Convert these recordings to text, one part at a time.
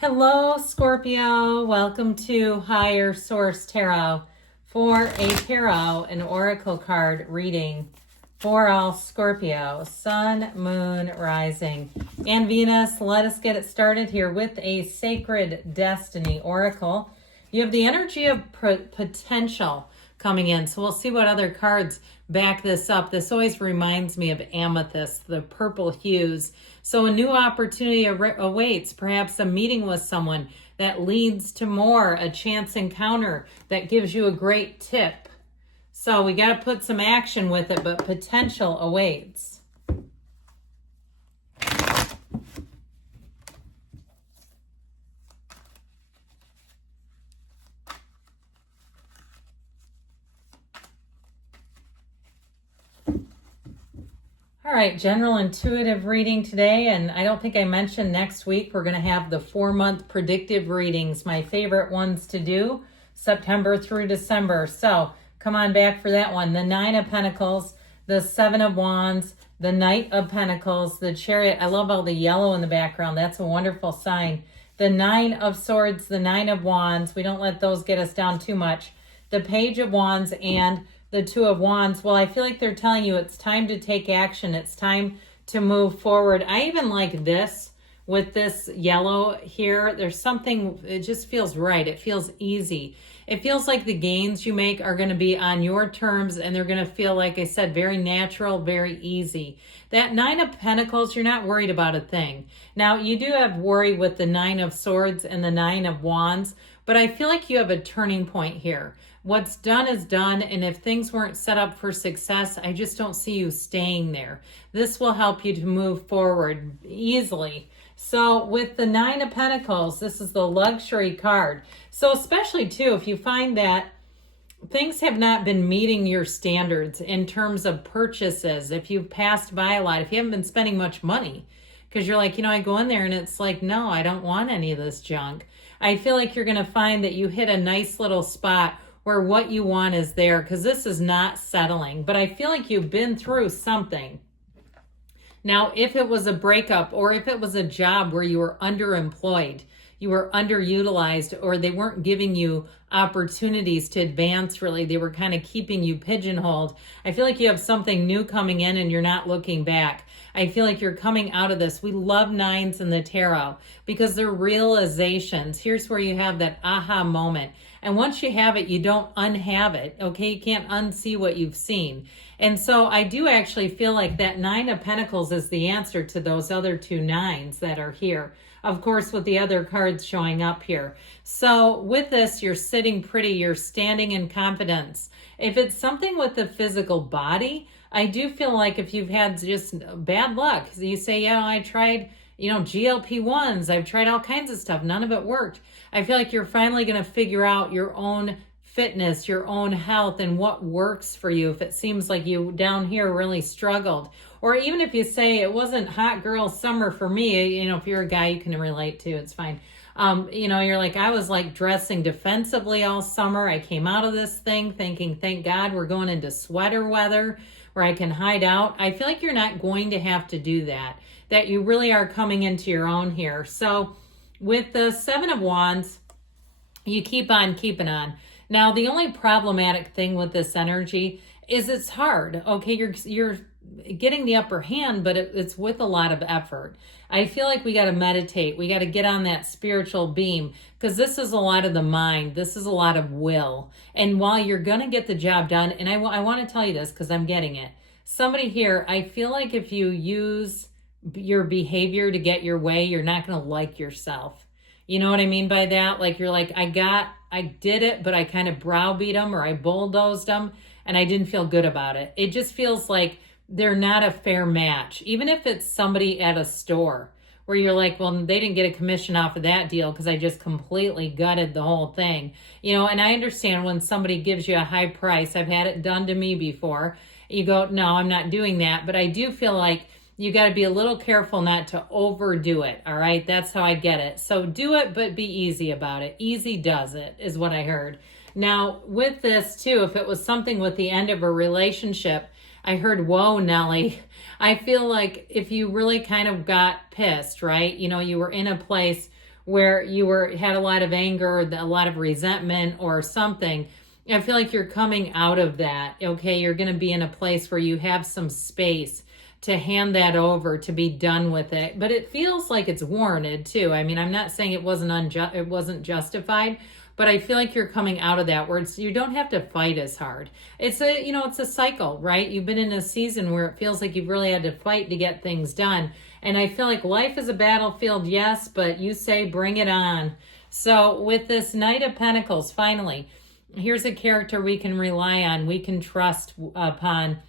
Hello, Scorpio. Welcome to Higher Source Tarot for a tarot and oracle card reading for all Scorpio, Sun, Moon, Rising, and Venus. Let us get it started here with a Sacred Destiny Oracle. You have the energy of potential coming in, so we'll see what other cards back this up. This always reminds me of amethyst, the purple hues. So a new opportunity awaits, perhaps a meeting with someone that leads to more, a chance encounter that gives you a great tip. So we got to put some action with it, but potential awaits. All right, general intuitive reading today, and I don't think I mentioned next week we're going to have the 4-month predictive readings, my favorite ones to do, September through December. So come on back for that one. The 9 of Pentacles, the 7 of Wands, the Knight of Pentacles, the Chariot. I love all the yellow in the background. That's a wonderful sign. The 9 of Swords, the 9 of Wands. We don't let those get us down too much. The Page of Wands and the 2 of Wands. Well, I feel like they're telling you it's time to take action. It's time to move forward. I even like this with this yellow here. There's something, it just feels right. It feels easy. It feels like the gains you make are going to be on your terms, and they're going to feel, like I said, very natural, very easy. That 9 of Pentacles, you're not worried about a thing. Now, you do have worry with the 9 of Swords and the 9 of Wands, but I feel like you have a turning point here. What's done is done, and if things weren't set up for success, I just don't see you staying there. This will help you to move forward easily. So with the 9 of Pentacles, this is the luxury card. So especially too, if you find that things have not been meeting your standards in terms of purchases, if you've passed by a lot, if you haven't been spending much money, because you're like, I go in there and it's like, no, I don't want any of this junk. I feel like you're going to find that you hit a nice little spot where what you want is there, because this is not settling. But I feel like you've been through something. Now, if it was a breakup, or if it was a job where you were underemployed, you were underutilized, or they weren't giving you opportunities to advance, really, they were kind of keeping you pigeonholed, I feel like you have something new coming in and you're not looking back. I feel like you're coming out of this. We love 9s in the tarot because they're realizations. Here's where you have that aha moment. And once you have it, you don't unhave it, okay? You can't unsee what you've seen. And so I do actually feel like that 9 of Pentacles is the answer to those other 2 9s that are here. Of course, with the other cards showing up here. So with this, you're sitting pretty, you're standing in confidence. If it's something with the physical body, I do feel like if you've had just bad luck, you say, I tried, GLP-1s, I've tried all kinds of stuff, none of it worked. I feel like you're finally going to figure out your own fitness, your own health, and what works for you. If it seems like you down here really struggled, or even if you say it wasn't hot girl summer for me, if you're a guy, you can relate to, it's fine. You're like, I was like dressing defensively all summer. I came out of this thing thinking, thank God we're going into sweater weather where I can hide out. I feel like you're not going to have to do that, that you really are coming into your own here. So with the 7 of Wands, you keep on keeping on. Now, the only problematic thing with this energy is it's hard. Okay, you're getting the upper hand, but it's with a lot of effort. I feel like we got to meditate. We got to get on that spiritual beam, because this is a lot of the mind. This is a lot of will. And while you're going to get the job done, and I want to tell you this because I'm getting it. Somebody here, I feel like if you use your behavior to get your way, you're not going to like yourself. You know what I mean by that? Like you're like, I did it, but I kind of browbeat them, or I bulldozed them, and I didn't feel good about it. It just feels like they're not a fair match. Even if it's somebody at a store where you're like, well, they didn't get a commission off of that deal because I just completely gutted the whole thing. And I understand when somebody gives you a high price. I've had it done to me before. You go, no, I'm not doing that. But I do feel like you got to be a little careful not to overdo it, all right? That's how I get it. So do it, but be easy about it. Easy does it, is what I heard. Now, with this, too, if it was something with the end of a relationship, I heard, whoa, Nelly. I feel like if you really kind of got pissed, right? You were in a place where you had a lot of anger, a lot of resentment or something. I feel like you're coming out of that, okay? You're going to be in a place where you have some space to hand that over, to be done with it. But it feels like it's warranted too. I mean, I'm not saying it wasn't justified, but I feel like you're coming out of that where you don't have to fight as hard. It's a cycle, right? You've been in a season where it feels like you've really had to fight to get things done. And I feel like life is a battlefield, yes, but you say bring it on. So with this Knight of Pentacles, finally, here's a character we can rely on, we can trust upon.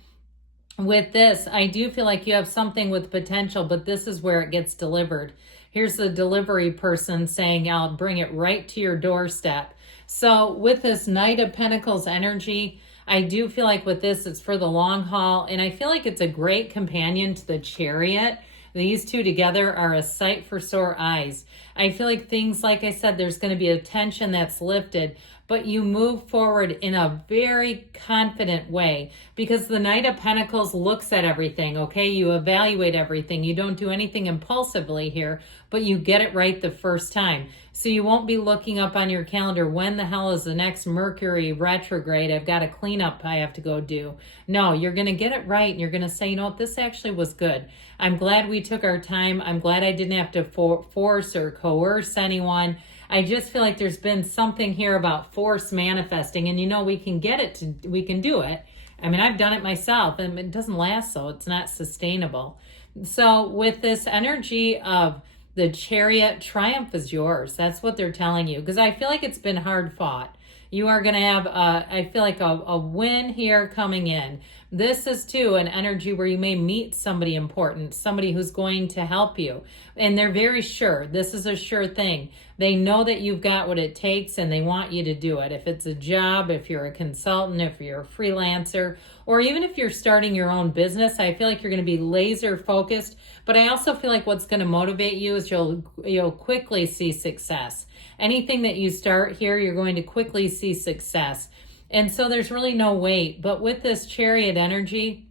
With this, I do feel like you have something with potential, but this is where it gets delivered. Here's the delivery person saying, I'll bring it right to your doorstep. So with this Knight of Pentacles energy, I do feel like with this, it's for the long haul. And I feel like it's a great companion to the Chariot. These two together are a sight for sore eyes. I feel like things, like I said, there's going to be a tension that's lifted, but you move forward in a very confident way because the Knight of Pentacles looks at everything, okay? You evaluate everything. You don't do anything impulsively here, but you get it right the first time. So you won't be looking up on your calendar, when the hell is the next Mercury retrograde? I've got a cleanup I have to go do. No, you're going to get it right. And you're going to say, you know what, this actually was good. I'm glad we took our time. I'm glad I didn't have to force or coerce anyone. I just feel like there's been something here about force manifesting, and we can we can do it. I mean, I've done it myself, and it doesn't last, so it's not sustainable. So with this energy of the Chariot, triumph is yours. That's what they're telling you, because I feel like it's been hard fought. You are going to have, I feel like a win here coming in. This is too an energy where you may meet somebody important, somebody who's going to help you. And they're very sure. This is a sure thing. They know that you've got what it takes and they want you to do it. If it's a job, if you're a consultant, if you're a freelancer, or even if you're starting your own business, I feel like you're going to be laser focused. But I also feel like what's going to motivate you is you'll quickly see success. Anything that you start here, you're going to quickly see success. And so there's really no wait. But with this Chariot energy,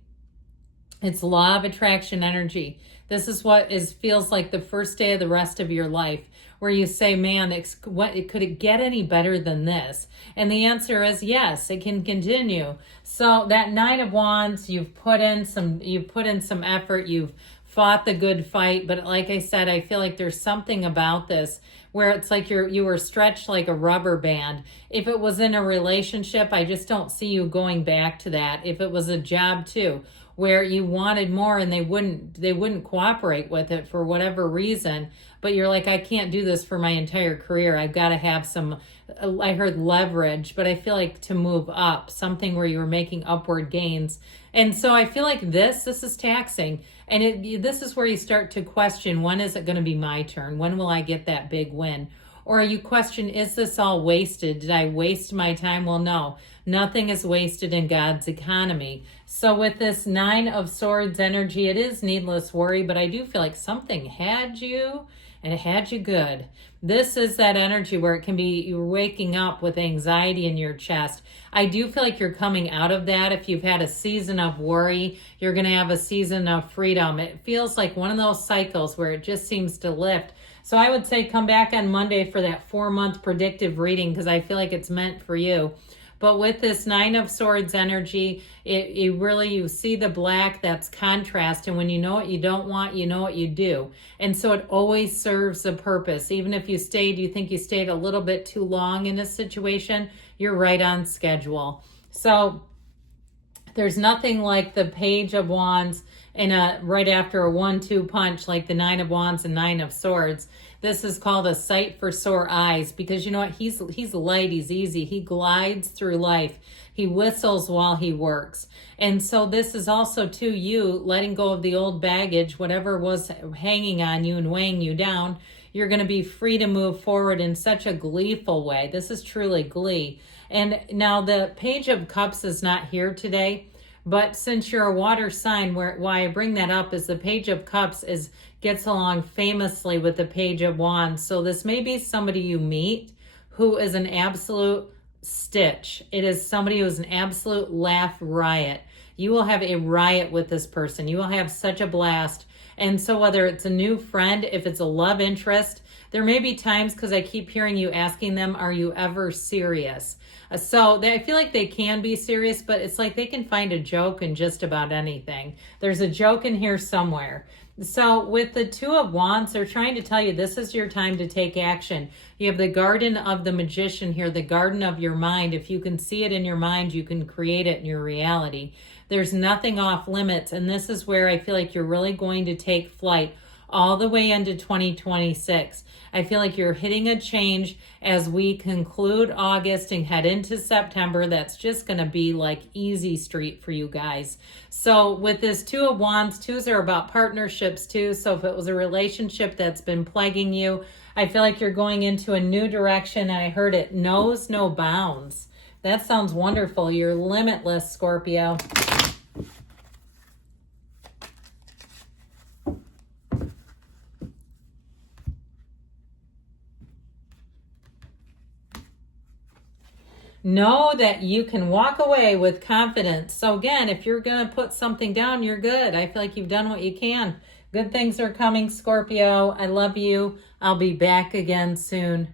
it's law of attraction energy. This is what feels like the first day of the rest of your life, where you say, man, could it get any better than this? And the answer is yes, it can continue. So that Nine of Wands, you've put in some effort, you've fought the good fight. But like I said, I feel like there's something about this where it's like you were stretched like a rubber band. If it was in a relationship, I just don't see you going back to that. If it was a job too, where you wanted more and they wouldn't cooperate with it for whatever reason, but you're like, I can't do this for my entire career. I've got to have some, I heard leverage, but I feel like to move up, something where you were making upward gains. And so I feel like this is taxing. And this is where you start to question, when is it going to be my turn? When will I get that big win? Or you question, is this all wasted? Did I waste my time? Well, no, nothing is wasted in God's economy. So with this Nine of Swords energy, it is needless worry, but I do feel like something had you, and it had you good. This is that energy where it can be you're waking up with anxiety in your chest. I do feel like you're coming out of that. If you've had a season of worry, you're going to have a season of freedom. It feels like one of those cycles where it just seems to lift. So I would say come back on Monday for that 4-month predictive reading, because I feel like it's meant for you. But with this Nine of Swords energy, you see the black, that's contrast. And when you know what you don't want, you know what you do. And so it always serves a purpose. Even if you think you stayed a little bit too long in a situation, you're right on schedule. So there's nothing like the Page of Wands and right after a 1-2 punch like the Nine of Wands and Nine of Swords. This is called a sight for sore eyes, because you know what? He's light, he's easy. He glides through life. He whistles while he works. And so this is also to you letting go of the old baggage, whatever was hanging on you and weighing you down. You're going to be free to move forward in such a gleeful way. This is truly glee. And now the Page of Cups is not here today. But since you're a water sign, why I bring that up is the Page of Cups gets along famously with the Page of Wands. So this may be somebody you meet who is an absolute stitch. It is somebody who is an absolute laugh riot. You will have a riot with this person. You will have such a blast. And so whether it's a new friend, if it's a love interest, there may be times, because I keep hearing you asking them, are you ever serious? I feel like they can be serious, but it's like they can find a joke in just about anything. There's a joke in here somewhere. So with the Two of Wands, they're trying to tell you this is your time to take action. You have the Garden of the Magician here, the garden of your mind. If you can see it in your mind, you can create it in your reality. There's nothing off limits, and this is where I feel like you're really going to take flight all the way into 2026. I feel like you're hitting a change as we conclude August and head into September. That's just going to be like easy street for you guys. So with this Two of Wands, twos are about partnerships too. So if it was a relationship that's been plaguing you, I feel like you're going into a new direction. And I heard it knows no bounds. That sounds wonderful. You're limitless, Scorpio. Know that you can walk away with confidence. So again, if you're going to put something down, you're good. I feel like you've done what you can. Good things are coming, Scorpio. I love you. I'll be back again soon.